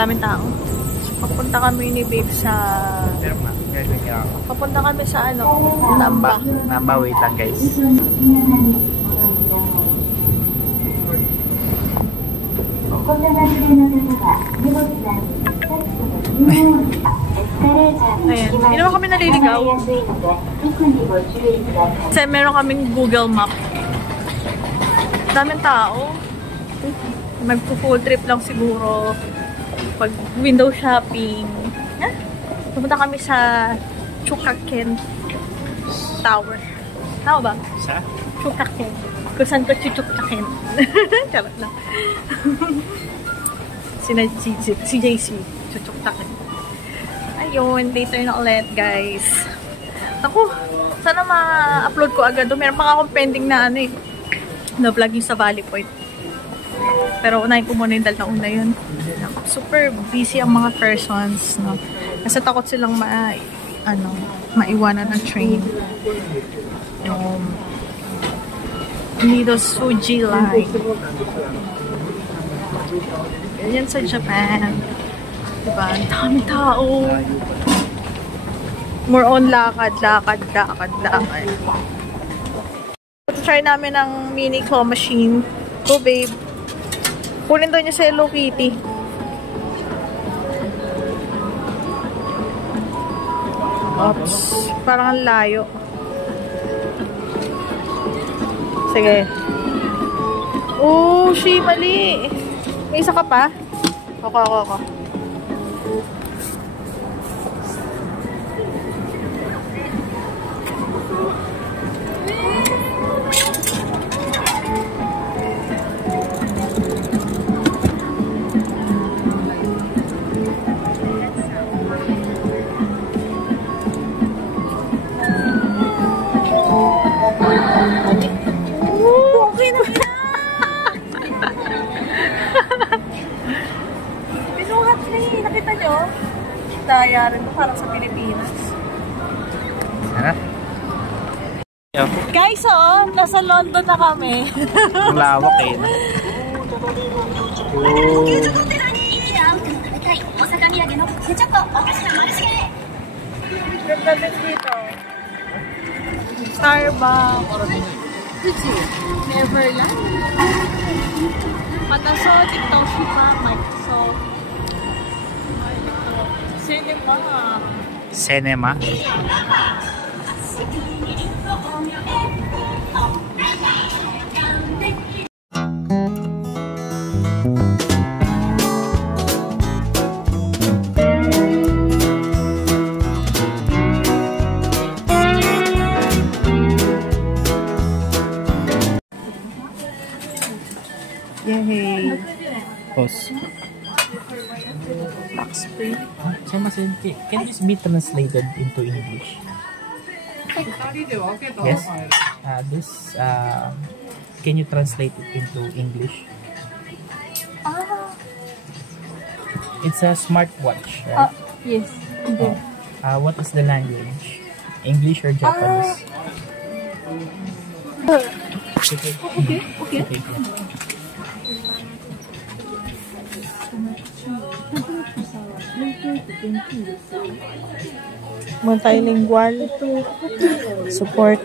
Daming tao. Papunta kami ni Babe sa... Papunta kami sa ano? Namba. Namba, wait lang guys. Ayan. Hindi naman kami naliligaw. Kasi meron kaming Google Map. Daming tao. Mag-full trip lang siguro. Pag window shopping. Yeah. Pupunta kami sa Chukaken Tower. Tama ba? Sa? Chukaken. Kung saan ko chuchukaken. Charot lang. Si JC. Chuchukaken. Ayun. Later na ulit, guys. Naku. Sana ma-upload ko agad. Meron pa akong pending na ano eh. Na vlogging sa Valley Point. Pero unahin ko muna yung una yun. Super busy ang mga persons, no? Kasi takot silang maiwanan ng train. Yung Nido Suji Line. Yan sa Japan. Diba? Ang daming tao. More on lakad. Try namin ang mini claw machine. Go, babe. Kunin daw niya sa Hello Kitty. Oops. Parang ang layo. Sige. Oh, she, mali. May isa ka pa? Ako. Nakita nyo? Daya rin to, parang sa Pilipinas. Ano? Guys, nasa London na kami. Ang lawak eh. Ganda din dito. Starbucks. Neverland. Mataso, TikTok Shipa, Microsoft. Cinema. Yay! Pause. Tax free. Can this be translated into English? Yes. Can you translate it into English? It's a smartwatch, right? Yes. What is the language? English or Japanese? Okay. Multilingual support.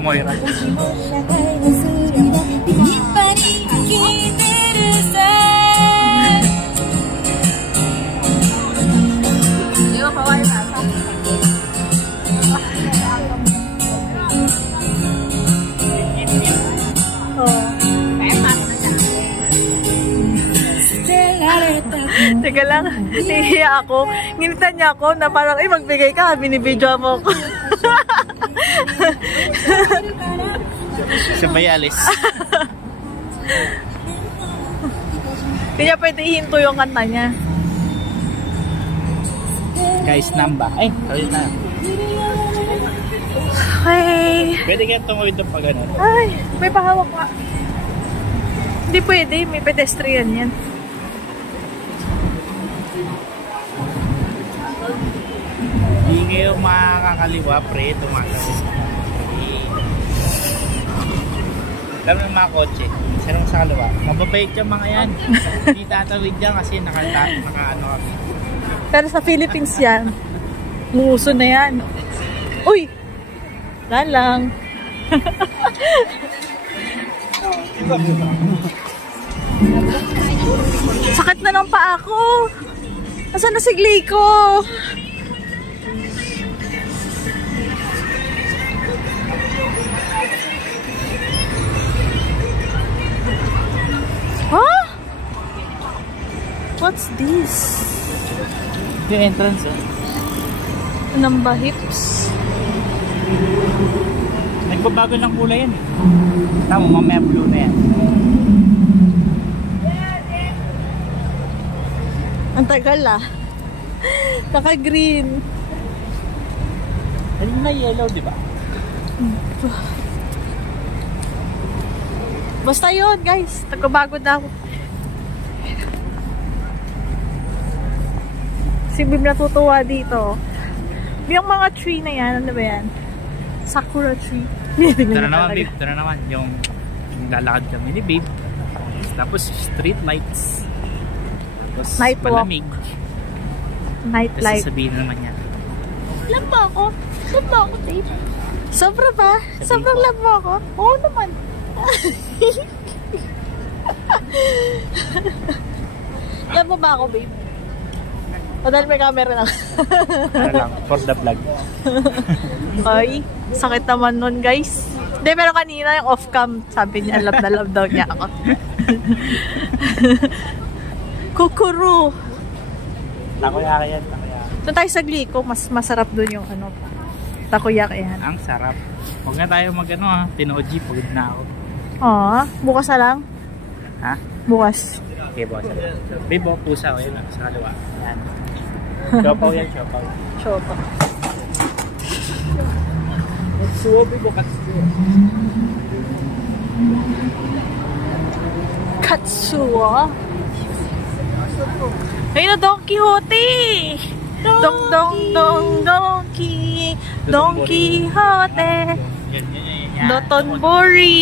Moira. Teka lang, nahihiya ako. Nginitan niya ako na parang, magbigay ka, binibidyo mo ako. Sa Bayalis. Hindi niya pwede ihinto yung kanta niya. Guys, Namba. Ay, sorry na. Ay. Pwede kaya tumuwid ng pag-ano. Ay, may pahawak ka. Hindi pwede, may pedestrian yan. Hindi kayo makakaliwa, pre. Tumatawid. Alam mo yung mga kotse. Isa lang sa kaliwa. Mababait yung mga yan. Hindi tatawid yan kasi naka-ano kami. Pero sa Philippines yan, muuso na yan. Uy! Lalang. Sakit na ng paa ko. Nasaan na si Glico? Huh? What's this? Yung entrance eh. Namba hips. Nagbabago ng kulay yan eh. Tama, mamaya blue na yan. Ang tagal ah. Naka-green. Ano na yellow, di ba? Basta yun, guys. Nagbabago daw. Si Bim natutuwa dito. Yung mga tree na yan, ano ba yan? Sakura tree. Tara naman, babe. Tara naman. Yung lalakad kami ni babe. Tapos street lights. Tapos night walk. malamig. Night Tapos light. sasabihin naman niya. Lamba ako. Lamba ako, babe. Sobra ba? Sobrang lamba ako? Oo naman. Lamba ba ako, babe? O dahil may camera lang. Para lang, for the vlog. Ay, sakit naman nun, guys. Hindi, pero kanina yung off-cam, sabi niya, love na love daw niya ako. Kukuru. Takoyaki yan, takoyaki. Doon tayo sa Glico, mas masarap doon yung ano, takoyaki yan. Ang sarap. Huwag na tayo mag-ano ha, tinoji, pagod na ako. Oo, bukas na lang. Ha? Bukas. Okay, boss. Babe, oh, pusa ko yun, sa kaliwa. Yan. Siopaw yan, siopaw. Chopa. Katsuo, babe, oh, katsuo. Katsuo. Ayun na, Don Quixote! Dong, dong, dong, donkey. Don Quixote. Yan. Dotonbori.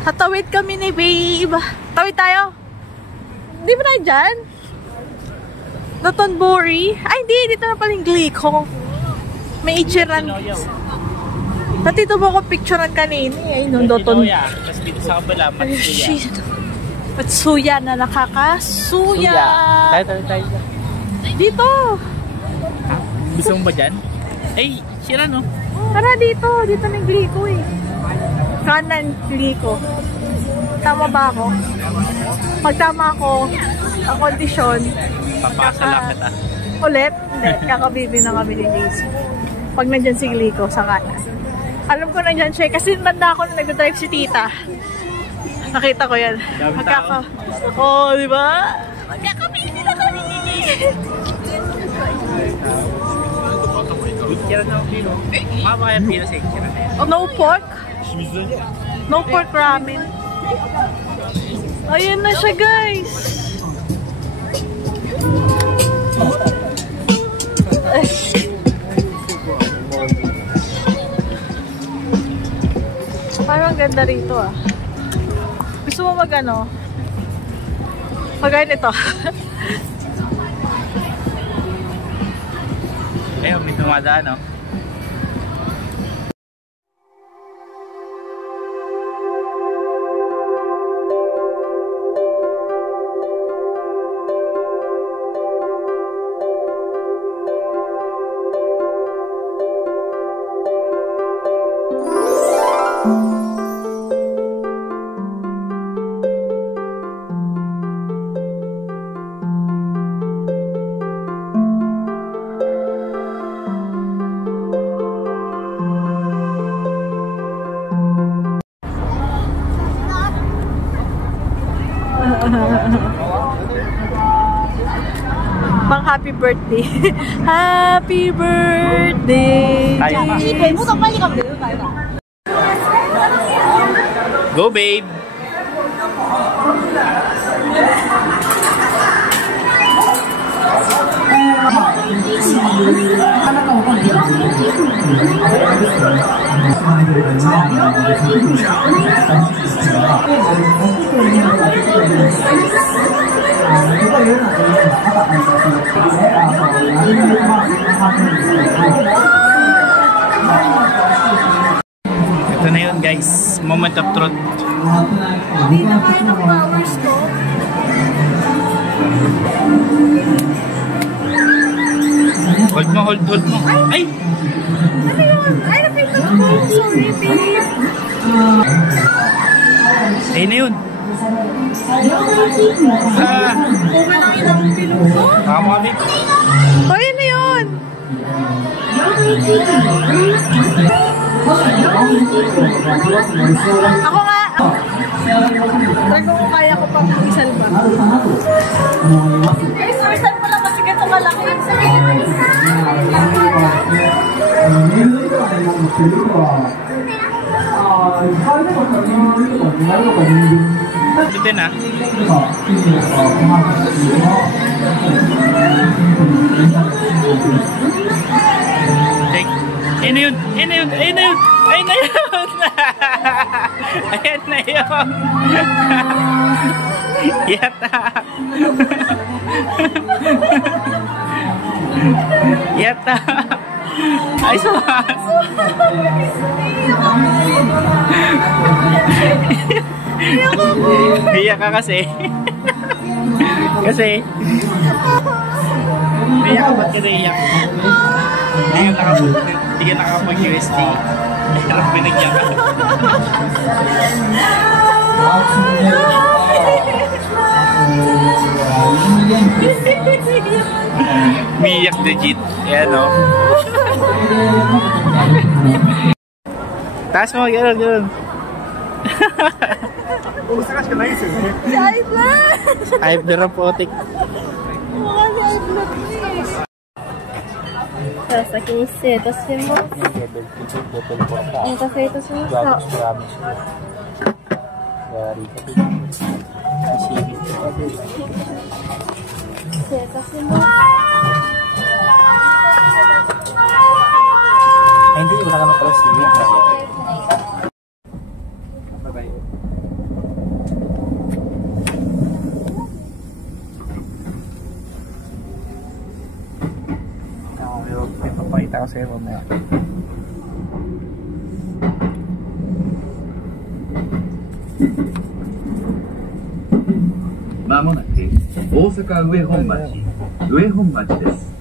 Tatawid kami ni babe. Tawid tayo. Di ba tayo dyan? Dotonbori. Ay, hindi. Dito na pala yung Glico. May ichiran. Natito mo ko picturean kanina. Ay, no, Doton. Tapos dito sa kabila, Matsuya. Matsuya na nakakasuya. Tayo. Dito. Ha? Gusto mo ba dyan? Ay, sira no? Tara dito. Dito may Glico eh. Kanan, Glico. Tama ba ako? Pag tama ako, ang kondisyon, Papakasala kita. ulit? Hindi. Kakabibi na kami ni Daisy. Pag nandyan si Glico sa kanan. Alam ko nandyan siya kasi nanda ako na nag-drive si tita. Nakita ko yan. Oo, di ba? Magkakabibi na kami! Ikira na ako dito. Mama kaya pila sa ikira na yan. Oh, no pork? No pork ramen. Ayan na siya, guys. Parang ganda rito ah. Gusto mo mag-ano? Mag-ano ito? Ayun, may dumadaan, no? Pang happy birthday. Happy birthday. Tayo pa. Go, babe! Ito na yun, guys. Moment of truth. Hindi na kain ng flowers ko. Hold mo. Ay! Ano yun? Ay, napindot ko. Sorry, babe. Ay na yun. Okay lang yun ang pilong ko. Baka mo kami. Ay, ano yun? Ako nga. Try ko kung kaya ko pang isalba. Ay, sursan mo lang kasi ganito malaki. Bitin ah. Take. Ayun na yun. Ayan na yun. Yata. Ay, sama. Iyak ka kasi. Iyak ka, ba't ka naiyak? Hindi ka nakapag-UST. Hirap binigyan ka. Miyak legit. Ayan o. Taas mo, gano'n. Si Aiblan! Aiblan po, tik. Mukha si Aiblan eh. 先に失礼いたします。お待たせいたしました。失礼いたします。Hindi, wala ka na pala Steven. May papakita ko sa'yo mamaya. まもなく大阪上本町です。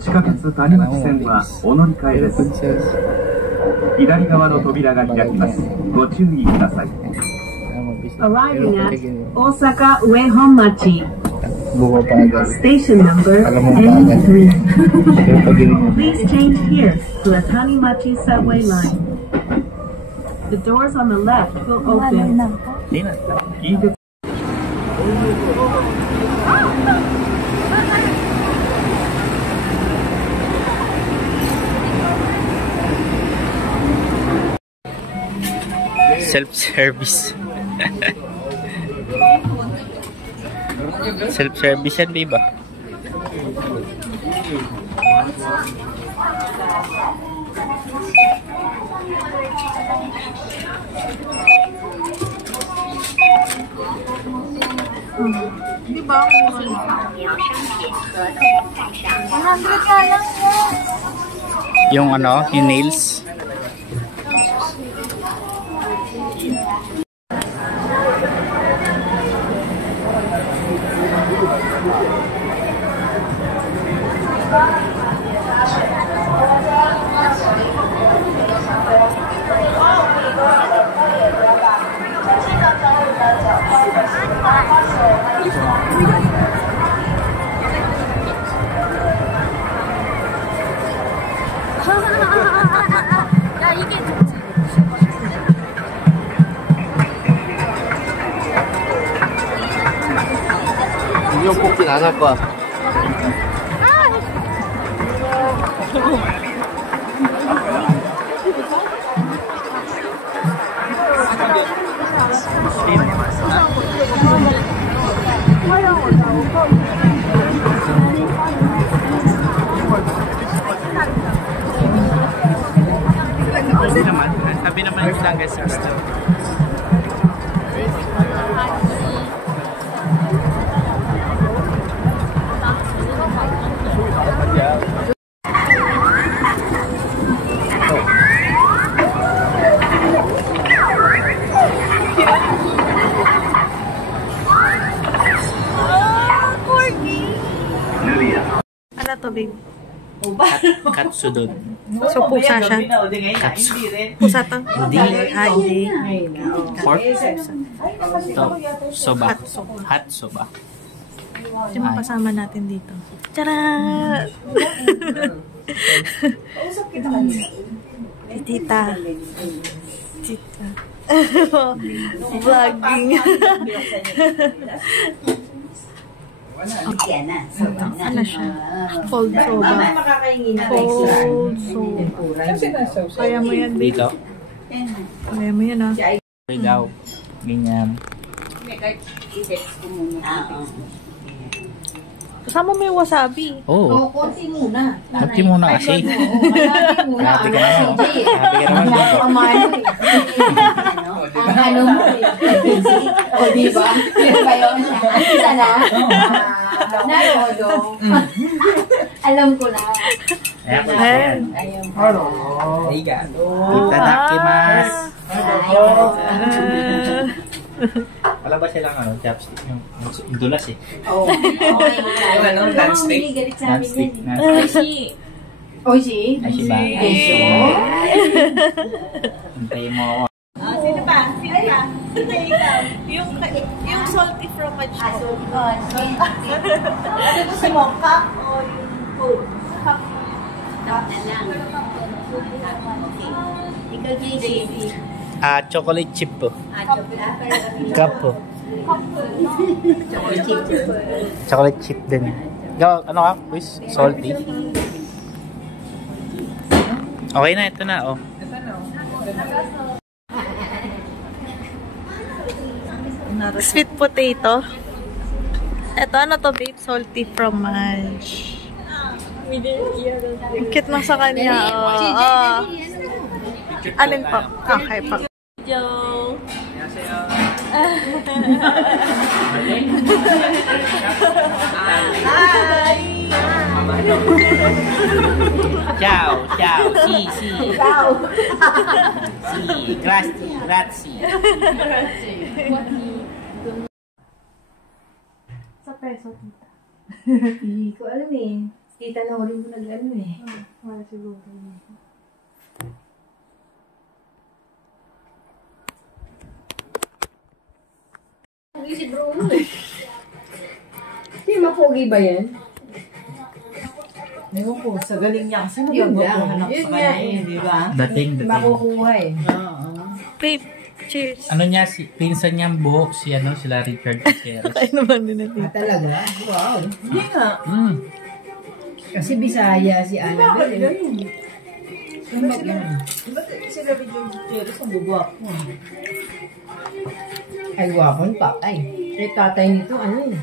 地下鉄谷町線はお乗り換えです。左側の扉が開きます。ご注意ください。 Arriving at Osaka Uehonmachi. Station number N3. Please change here to the Tanimachi subway line. The doors on the left will open. Self-service. Self-service yan, diba? Di ba? 100 ka lang yan. Yung ano, yung nails. 인형 뽑기는 안 할 거야. Sabi naman yung hanggang 60. Ano to, babe? Katsudon. So, pusa siya. Katsu. Pusa to? Hindi. Hindi. Pork. Soba. Hot soba. Yung kasama natin dito. Tara! Tita. Tita. Vlogging. Ano siya? Cold soba. Cold soba. Kaya mo yan, babe. Dito. Kaya mo yan, ah. Okay daw. Ganyan. Kasama mo yung wasabi. Oo. Konti muna. Konti muna kasi. Grabe ka naman. Grabe ka naman. Ang ano mo eh. O diba? Pero ba yun? Isa na? Narodo. Alam ko na. Ayan. Arigato. Itadakimasu. Wala ba silang chopstick yung dulas eh? Oo. Yung ano, non-stick. Non-stick. Oishi? Ay, si ba? Hintayin mo ako. Sino pa? Sino pa? Sino ikaw? Yung salty fromage ko. Gusto mo, cup o yung food? Cup na lang. Ikaw, JJ. Chocolate chip po. Cup po. Chocolate chip din. Ikaw, ano ka? Quiz? Salty? Okay na, ito na, oh. Sweet potato. Ito, ano to, babe? Salty fromage. Ang cute na sa kanya. Alin pa? Okay pa. Ciao, ciao, si. Ciao. Si, grazie. Sa peso, tita. Hindi ko alam eh. Tita na rin mo nag-ano eh. Wala siguro. Si Bruno eh. Si Mapogi ba yan? Ewan ko, sa galing niya kasi Yun magbabahanap lang. sa kanya eh, di ba? Dating. Makukuha eh. Oo. Babe, cheers. Ano niya, pinsan niyang buhok, sila Richard Gutierrez. Ay naman din natin. Talaga? Wow. Hindi nga. Kasi Bisaya si Annabelle. Bakit ganyan? Ba't sila Richard Gutierrez ang bubak mo? Ay, wapon pa. Ay, tatay nito ano eh.